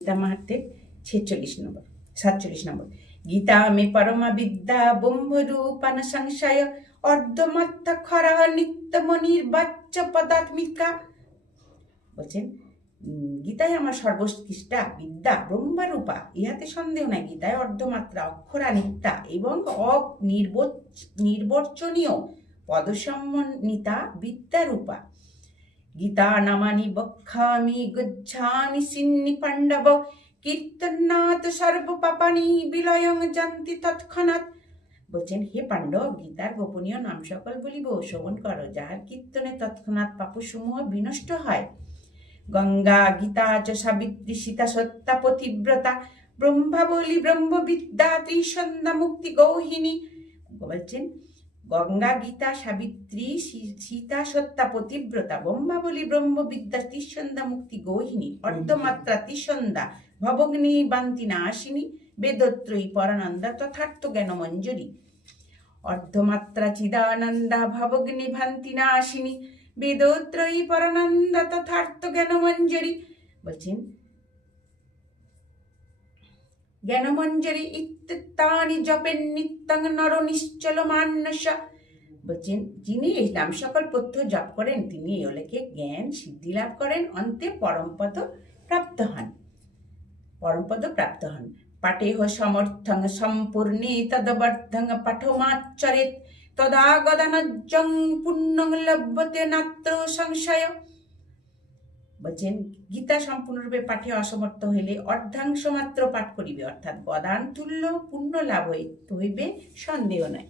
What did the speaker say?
गीता माहात्म्य 47 নম্বর। গীতা মে পরমা বিদ্যা ব্রহ্মরূপান সংশয় অর্ধমাত্রা খরা নিত্যমণির বাচ্চ পদাত্মিকা। বলছেন গীতায় আমার সর্বোৎকৃষ্টা বিদ্যা ব্রহ্মরূপা, ইহাতে সন্দেহ নাই। গীতায় অর্ধমাত্রা অক্ষরা নিত্যা এবং নির্বচনীয় পদসম্মানিতা বিদ্যারূপা। গীতা নামানি বক্ষামি গচ্ছামি সিন্নি পাণ্ডব কীর্তনাথ সর্ব পাপানি বিলয়ং জান্তি তৎক্ষণাৎ। বলছেন হে পাণ্ডব, গীতার গোপনীয় নাম সকল বলিব, শ্রবণ করো, যাহার কীর্তনে তৎক্ষণাৎ পাপসমূহ বিনষ্ট হয়। গঙ্গা গীতা চ সাবিত্রী সীতা সত্যা পতিব্রতা ব্রহ্মাবলী ব্রহ্মবিদ্যা ত্রিসন্ধ্যা মুক্তি গৌহিনী। বলছেন গঙ্গা গীতা সাবিত্রী সীতা সত্যা পতিব্রতা ব্রহ্মাবলী ব্রহ্মবিদ্যা ত্রিসন্ধ্যা মুক্তি গৌহিনী অর্ধমাত্রা ত্রিসন্ধ্যা ভবগ্নি বান্তি নাশিনী বেদত্রয়ী পরানন্দা তথার্থ জ্ঞান মঞ্জুরি। অর্ধমাত্রা চিদানন্দা ভবগ্নি ভান্তি নাশিনী বেদত্রয়ী পরানন্দা তথার্থ জ্ঞান মঞ্জুরি। বলছেন জ্ঞানমঞ্জরি ইত্যানি জপেন নিত্যং নর নিশ্চল মানস। বলছেন যিনি এই নাম সকল পথ্য জপ করেন তিনি এই লোকে জ্ঞান সিদ্ধি লাভ করেন, অন্তে পরমপদ প্রাপ্ত হন। পাঠেহ সমর্থং সম্পূর্ণে তদবর্ধং পাঠমাচরেত তদা গদানজ্জং পুণ্যং লভ্যতে নাত্র সংশয়। বলছেন গীতা সম্পূর্ণরূপে পাঠে অসমর্থ হইলে অর্ধাংশ মাত্র পাঠ করিবে, অর্থাৎ গদান তুল্য পুণ্য লাভ হইবে, সন্দেহ নাই।